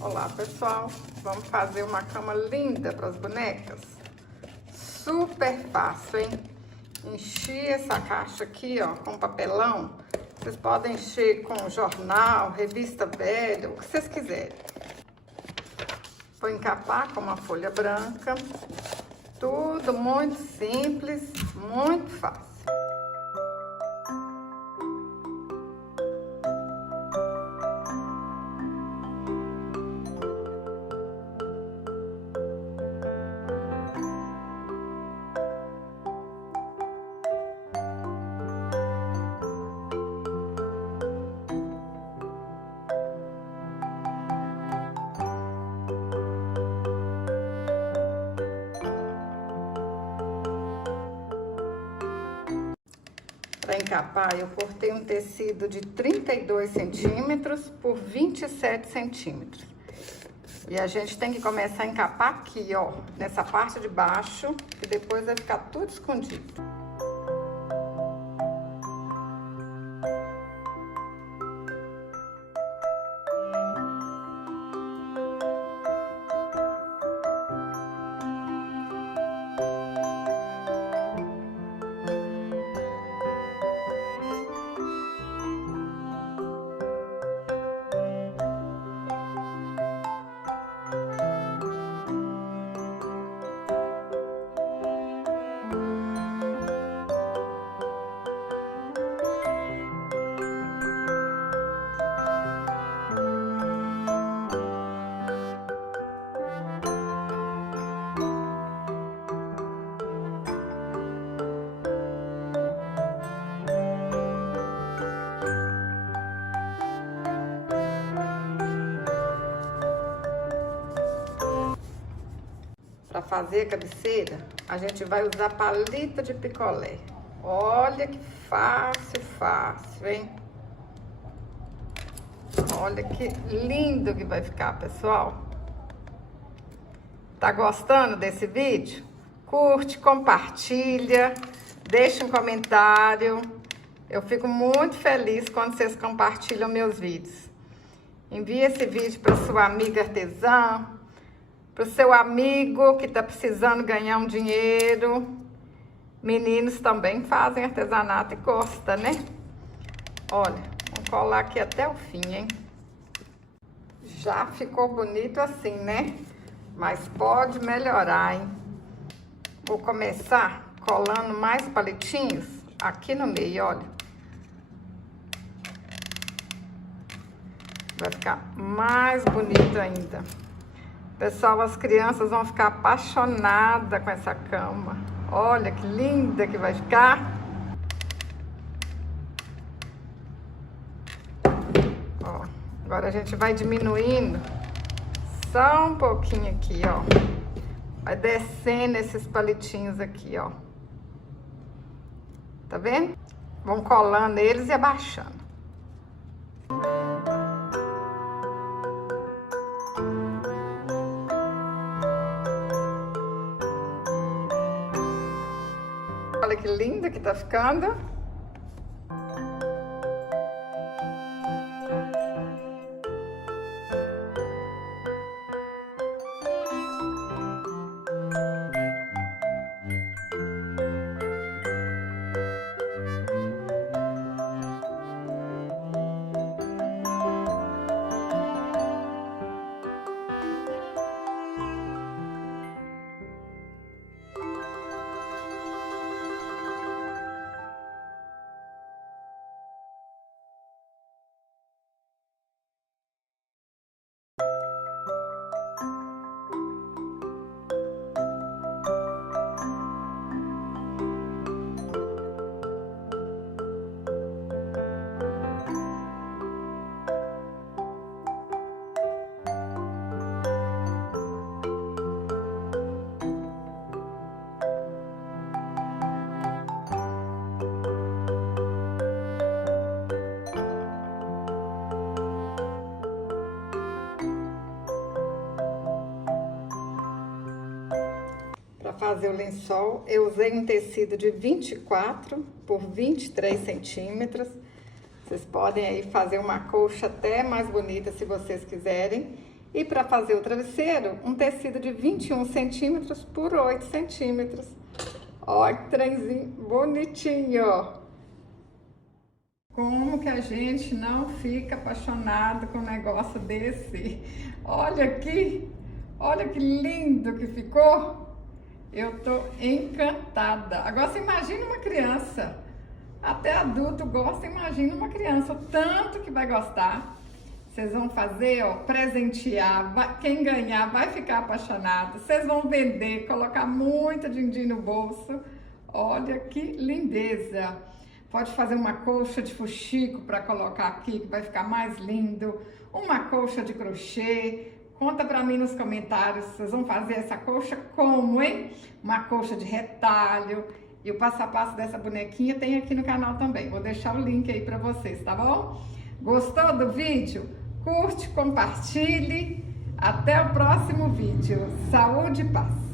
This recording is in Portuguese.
Olá pessoal, vamos fazer uma cama linda para as bonecas? Super fácil, hein? Encher essa caixa aqui, ó, com papelão. Vocês podem encher com jornal, revista velha, o que vocês quiserem. Vou encapar com uma folha branca. Tudo muito simples, muito fácil. Para encapar, eu cortei um tecido de 32 centímetros por 27 centímetros. E a gente tem que começar a encapar aqui, ó, nessa parte de baixo, que depois vai ficar tudo escondido. Para fazer a cabeceira, a gente vai usar palito de picolé. Olha que fácil, fácil, hein? Olha que lindo que vai ficar, pessoal. Tá gostando desse vídeo? Curte, compartilha, deixa um comentário. Eu fico muito feliz quando vocês compartilham meus vídeos. Envie esse vídeo para sua amiga artesã, para o seu amigo que está precisando ganhar um dinheiro. Meninos também fazem artesanato e gostam, né? Olha, vou colar aqui até o fim, hein? Já ficou bonito assim, né? Mas pode melhorar, hein? Vou começar colando mais palitinhos aqui no meio, olha. Vai ficar mais bonito ainda. Pessoal, as crianças vão ficar apaixonadas com essa cama. Olha que linda que vai ficar. Ó, agora a gente vai diminuindo só um pouquinho aqui, ó. Vai descendo esses palitinhos aqui, ó. Tá vendo? Vão colando eles e abaixando. Olha que linda que tá ficando. fazer o lençol, eu usei um tecido de 24 por 23 centímetros. Vocês podem aí fazer uma colcha até mais bonita se vocês quiserem. E para fazer o travesseiro, um tecido de 21 centímetros por 8 centímetros. Olha que trenzinho bonitinho! Como que a gente não fica apaixonado com um negócio desse? Olha aqui! Olha que lindo que ficou! Eu tô encantada! Agora você imagina uma criança, até adulto gosta, imagina uma criança, o tanto que vai gostar. Vocês vão fazer, ó, presentear, quem ganhar vai ficar apaixonado. Vocês vão vender, colocar muito din-din no bolso. Olha que lindeza! Pode fazer uma colcha de fuxico para colocar aqui, que vai ficar mais lindo. Uma colcha de crochê. Conta pra mim nos comentários, vocês vão fazer essa colcha como, hein? Uma colcha de retalho. E o passo a passo dessa bonequinha tem aqui no canal também. Vou deixar o link aí pra vocês, tá bom? Gostou do vídeo? Curte, compartilhe. Até o próximo vídeo. Saúde e paz!